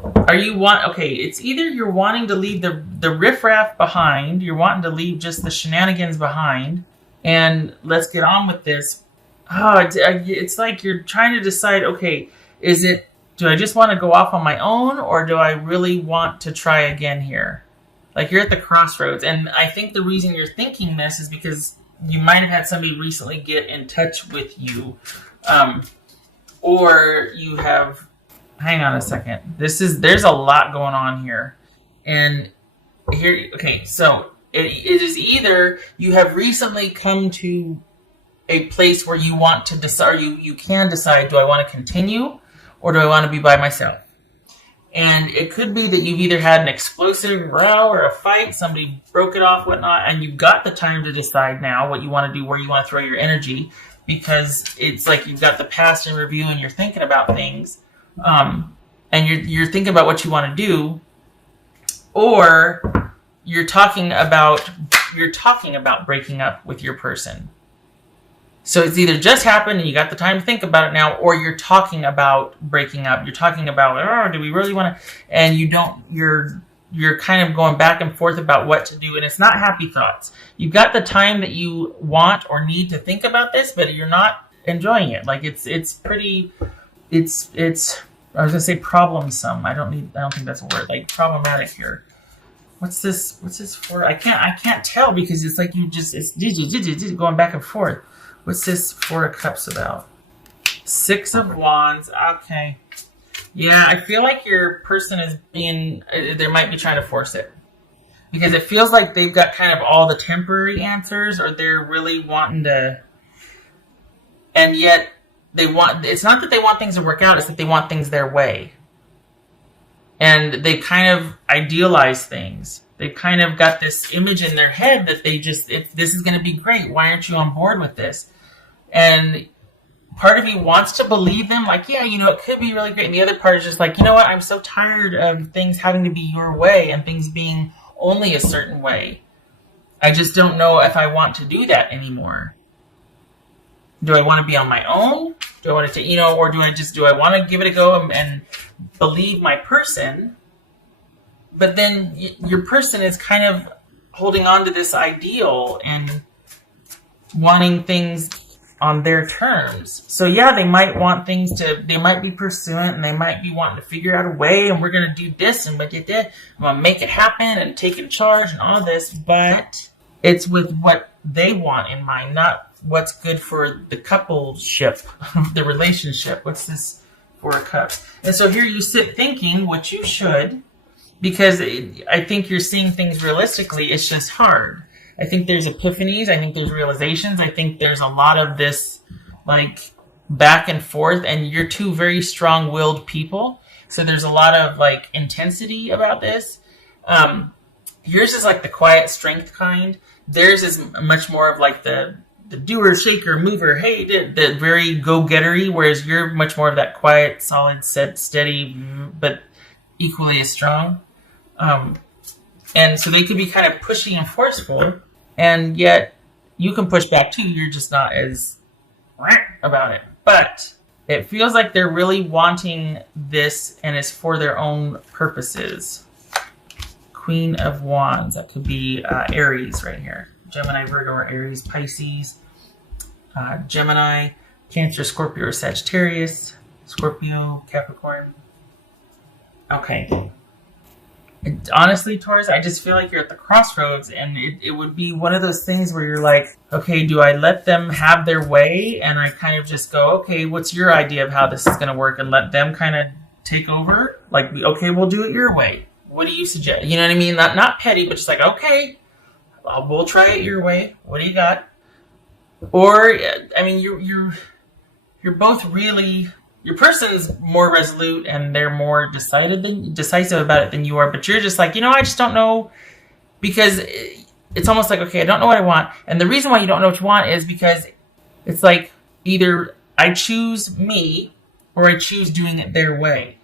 Okay, it's either you're wanting to leave the riffraff behind, you're wanting to leave just the shenanigans behind, and let's get on with this. It's like you're trying to decide, okay, do I just want to go off on my own, or do I really want to try again here? Like, you're at the crossroads, and I think the reason you're thinking this is because you might have had somebody recently get in touch with you, or you have. Hang on a second. There's a lot going on here, and here. Okay, so it is either you have recently come to a place where you want to decide, you can decide, do I want to continue, or do I want to be by myself? And it could be that you've either had an explosive row or a fight, somebody broke it off, whatnot, and you've got the time to decide now what you want to do, where you want to throw your energy, because it's like you've got the past in review and you're thinking about things. And you're thinking about what you want to do, or you're talking about breaking up with your person. So it's either just happened and you got the time to think about it now, or you're talking about breaking up. You're talking about, do we really want to? And you're kind of going back and forth about what to do, and it's not happy thoughts. You've got the time that you want or need to think about this, but you're not enjoying it. Like it's I was gonna say problemsome. I don't think that's a word. Like problematic here. What's this for? I can't tell because it's like it's going back and forth. What's this Four of Cups about? Six of Wands. Okay. Yeah, I feel like your person is they might be trying to force it. Because it feels like they've got kind of all the temporary answers, or they're really wanting to, and yet it's not that they want things to work out, it's that they want things their way. And they kind of idealize things. They've kind of got this image in their head that this is going to be great. Why aren't you on board with this? And part of you wants to believe them, like, yeah, it could be really great. And the other part is just like, you know what? I'm so tired of things having to be your way and things being only a certain way. I just don't know if I want to do that anymore. Do I want to be on my own? Do I want to, or do I want to give it a go and believe my person? But then your person is kind of holding on to this ideal and wanting things on their terms. So yeah, they might want they might be pursuant, and they might be wanting to figure out a way, and we're going to do this, and I'm going to make it happen and take in charge and all this, but it's with what they want in mind, not what's good for the coupleship, the relationship. What's this Four of Cups? And so here you sit thinking, which you should, because I think you're seeing things realistically. It's just hard. I think there's epiphanies. I think there's realizations. I think there's a lot of this like back and forth, and you're two very strong-willed people. So there's a lot of like intensity about this. Yours is like the quiet strength kind. Theirs is much more of like the doer, shaker, mover, hey, the very go-gettery, whereas you're much more of that quiet, solid, steady, but equally as strong. And so they could be kind of pushy and forceful, and yet you can push back too. You're just not as about it. But it feels like they're really wanting this, and it's for their own purposes. Queen of Wands. That could be Aries right here. Gemini, Virgo, or Aries, Pisces. Gemini, Cancer, Scorpio, or Sagittarius. Scorpio, Capricorn. Okay. Honestly, Taurus, I just feel like you're at the crossroads, and it would be one of those things where you're like, okay, do I let them have their way, and I kind of just go, okay, what's your idea of how this is going to work, and let them kind of take over? Like, okay, we'll do it your way. What do you suggest? You know what I mean? Not petty, but just like, okay, we'll try it your way. What do you got? Or, I mean, you're both really... Your person's more resolute and they're more decisive about it than you are, but you're just like, I just don't know, because it's almost like, okay, I don't know what I want. And the reason why you don't know what you want is because it's like either I choose me or I choose doing it their way.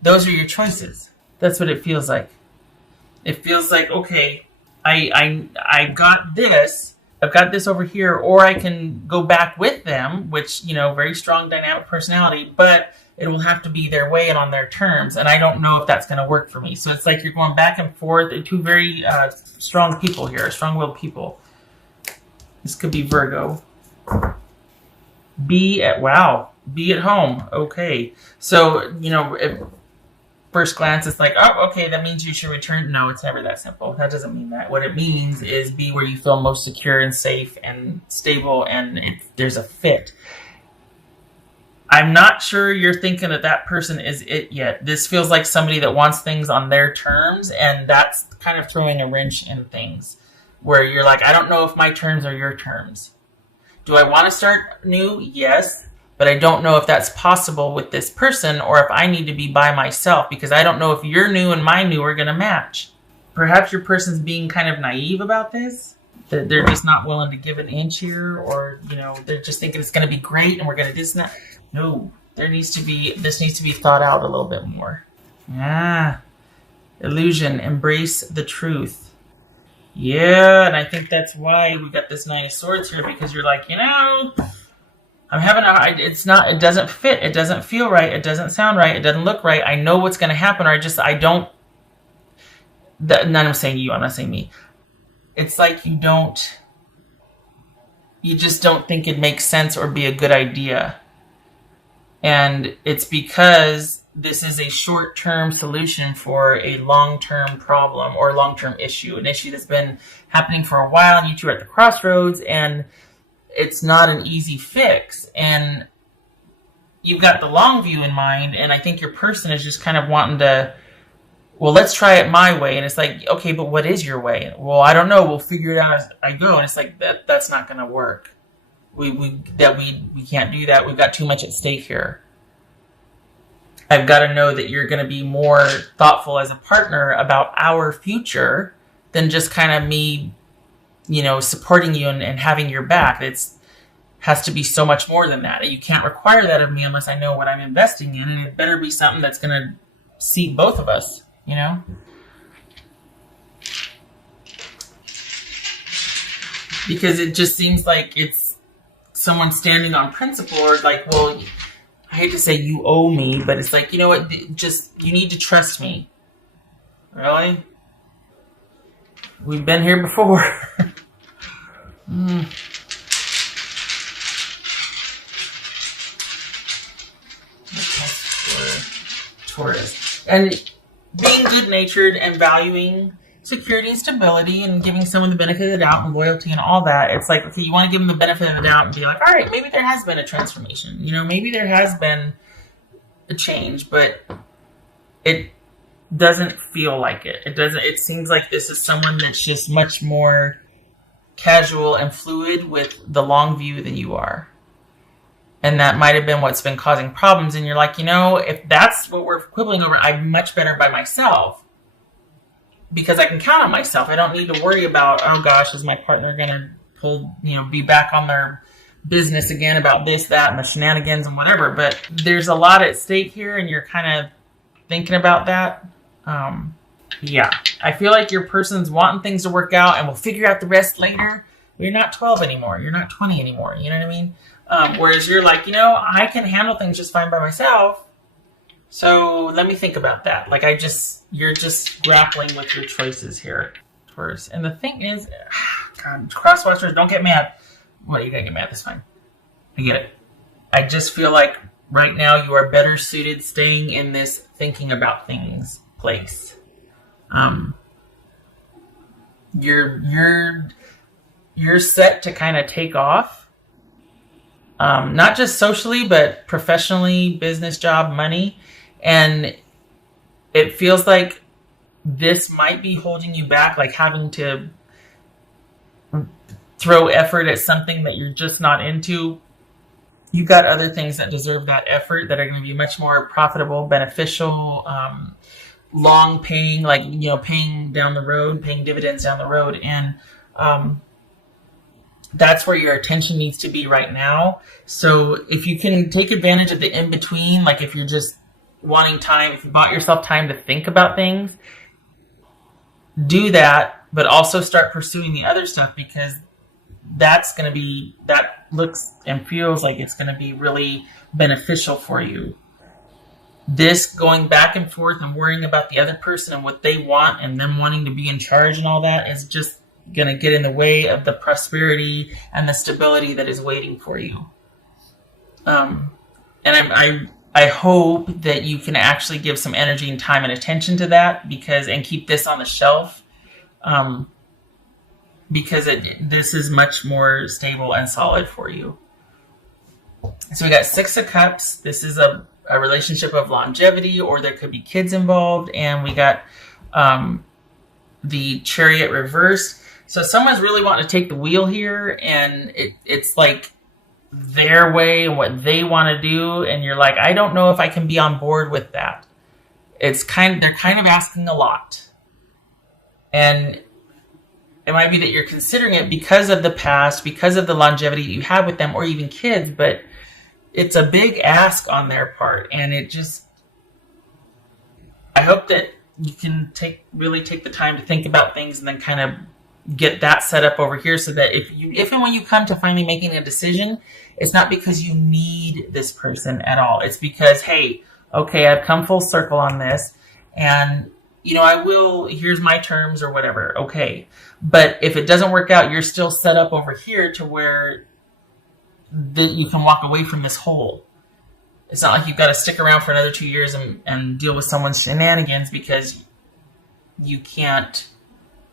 Those are your choices. That's what it feels like. It feels like, okay, I got this, I've got this over here, or I can go back with them, which, very strong dynamic personality, but it will have to be their way and on their terms. And I don't know if that's going to work for me. So it's like you're going back and forth. Two very strong people here, strong-willed people. This could be Virgo. Be at home. Okay. So, if first glance, it's like, oh, okay, that means you should return. No, it's never that simple. That doesn't mean that. What it means is be where you feel most secure and safe and stable, and there's a fit. I'm not sure you're thinking that person is it yet. This feels like somebody that wants things on their terms, and that's kind of throwing a wrench in things, where you're like, I don't know if my terms are your terms. Do I want to start new? Yes. But I don't know if that's possible with this person, or if I need to be by myself, because I don't know if your new and my new are going to match. Perhaps your person's being kind of naive about this. That they're just not willing to give an inch here, or, they're just thinking it's going to be great and we're going to do this and that. No, this needs to be thought out a little bit more. Illusion, embrace the truth. Yeah, and I think that's why we got this Nine of Swords here, because you're like, I'm having it doesn't fit. It doesn't feel right. It doesn't sound right. It doesn't look right. I know what's going to happen, or I'm saying you, I'm not saying me. It's like you just don't think it makes sense or be a good idea. And it's because this is a short-term solution for a long-term problem or long-term issue, an issue that's been happening for a while, and you two are at the crossroads, and it's not an easy fix. And you've got the long view in mind, and I think your person is just kind of wanting to, well, let's try it my way. And it's like, okay, but what is your way? Well, I don't know. We'll figure it out as I go. And it's like, that's not going to work. We can't do that. We've got too much at stake here. I've got to know that you're going to be more thoughtful as a partner about our future than just kind of me, supporting you and having your back. Has to be so much more than that. You can't require that of me unless I know what I'm investing in, and it better be something that's going to seat both of us, Because it just seems like it's someone standing on principle, or like, well, I hate to say you owe me, but it's like, you know what, you need to trust me. Really? We've been here before. Taurus. And being good-natured and valuing security and stability and giving someone the benefit of the doubt and loyalty and all that, it's like, okay, you want to give them the benefit of the doubt and be like, all right, maybe there has been a transformation. Maybe there has been a change, but it doesn't feel like it. It seems like this is someone that's just much more casual and fluid with the long view than you are. And that might have been what's been causing problems. And you're like, if that's what we're quibbling over, I'm much better by myself. Because I can count on myself. I don't need to worry about, oh gosh, is my partner going to be back on their business again about this, that, and the shenanigans and whatever. But there's a lot at stake here, and you're kind of thinking about that. Yeah. I feel like your person's wanting things to work out, and we'll figure out the rest later. You're not 12 anymore. You're not 20 anymore. You know what I mean? Whereas you're like, I can handle things just fine by myself. So let me think about that. Like you're just grappling with your choices here, Taurus. And the thing is, God, crosswatchers, don't get mad. Well, you gotta get mad. That's fine. I get it. I just feel like right now you are better suited staying in this thinking about things place. You're set to kind of take off. Not just socially, but professionally, business, job, money. And it feels like this might be holding you back, like having to throw effort at something that you're just not into. You got other things that deserve that effort that are going to be much more profitable, beneficial, long paying, like, paying down the road, paying dividends down the road. And that's where your attention needs to be right now. So if you can take advantage of the in-between, like if you're just wanting time, if you bought yourself time to think about things, do that, but also start pursuing the other stuff, because that looks and feels like it's going to be really beneficial for you. This going back and forth and worrying about the other person and what they want and them wanting to be in charge and all that is just going to get in the way of the prosperity and the stability that is waiting for you. And I hope that you can actually give some energy and time and attention to that and keep this on the shelf. Because this is much more stable and solid for you. So we got 6 of Cups. This is a relationship of longevity, or there could be kids involved. And we got the Chariot reversed. So someone's really wanting to take the wheel here, and it's like their way and what they want to do. And you're like, I don't know if I can be on board with that. They're kind of asking a lot. And it might be that you're considering it because of the past, because of the longevity you have with them, or even kids, but it's a big ask on their part. And I hope that you can really take the time to think about things and then kind of get that set up over here so that if and when you come to finally making a decision, it's not because you need this person at all. It's because, hey, okay, I've come full circle on this, and here's my terms or whatever. Okay. But if it doesn't work out, you're still set up over here to where you can walk away from this hole. It's not like you've got to stick around for another 2 years and deal with someone's shenanigans because you can't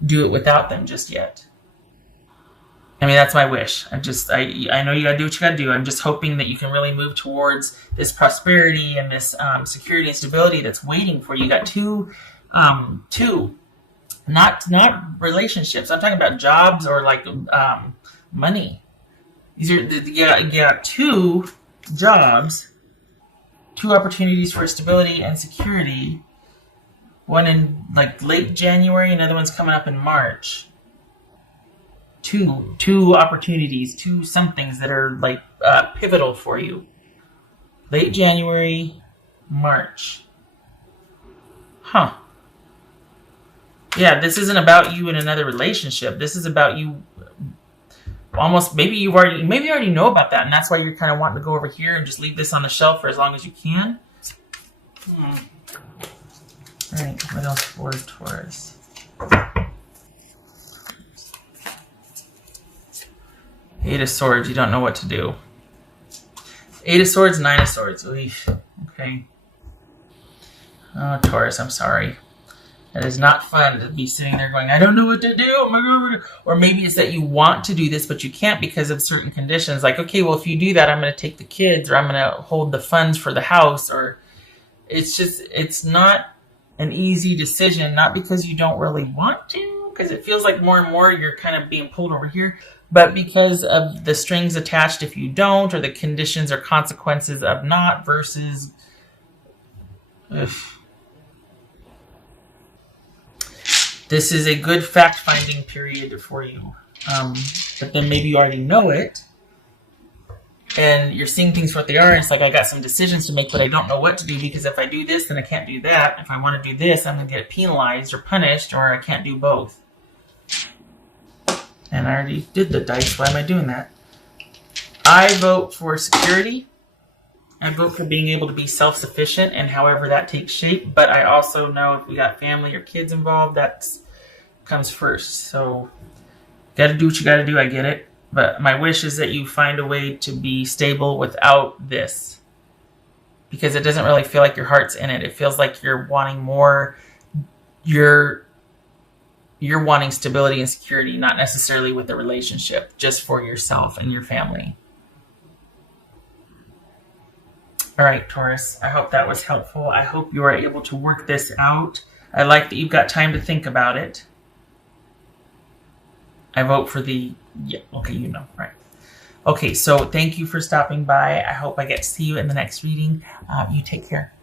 do it without them just yet. I mean, that's my wish. I know you got to do what you got to do. I'm just hoping that you can really move towards this prosperity and this security and stability that's waiting for you. You got two, not relationships. I'm talking about jobs or like money. You got 2 jobs, 2 opportunities for stability and security. One in like late January, another one's coming up in March. Two opportunities, 2 somethings that are like pivotal for you. Late January, March. Huh. Yeah, this isn't about you in another relationship. This is about you. Almost, maybe you already know about that, and that's why you're kind of wanting to go over here and just leave this on the shelf for as long as you can. All right, what else for Taurus? Eight of Swords, you don't know what to do. 8 of Swords, 9 of Swords. Oof. Okay. Oh, Taurus, I'm sorry. It is not fun to be sitting there going, I don't know what to do. Oh my God. Or maybe it's that you want to do this, but you can't because of certain conditions. Like, okay, well, if you do that, I'm going to take the kids, or I'm going to hold the funds for the house. Or it's not an easy decision, not because you don't really want to, because it feels like more and more you're kind of being pulled over here, but because of the strings attached if you don't, or the conditions or consequences of not versus... Ugh. This is a good fact-finding period for you. But then maybe you already know it, and you're seeing things for what they are. It's like, I got some decisions to make, but I don't know what to do, because if I do this, then I can't do that. If I want to do this, I'm going to get penalized or punished, or I can't do both. And I already did the dice. Why am I doing that? I vote for security. I vote for being able to be self-sufficient, and however that takes shape. But I also know if we got family or kids involved, that comes first. So, got to do what you got to do. I get it. But my wish is that you find a way to be stable without this, because it doesn't really feel like your heart's in it. It feels like you're wanting more. You're wanting stability and security, not necessarily with a relationship, just for yourself and your family. All right, Taurus, I hope that was helpful. I hope you are able to work this out. I like that you've got time to think about it. I vote for the... Yeah, okay, you know, right. Okay, so thank you for stopping by. I hope I get to see you in the next reading. You take care.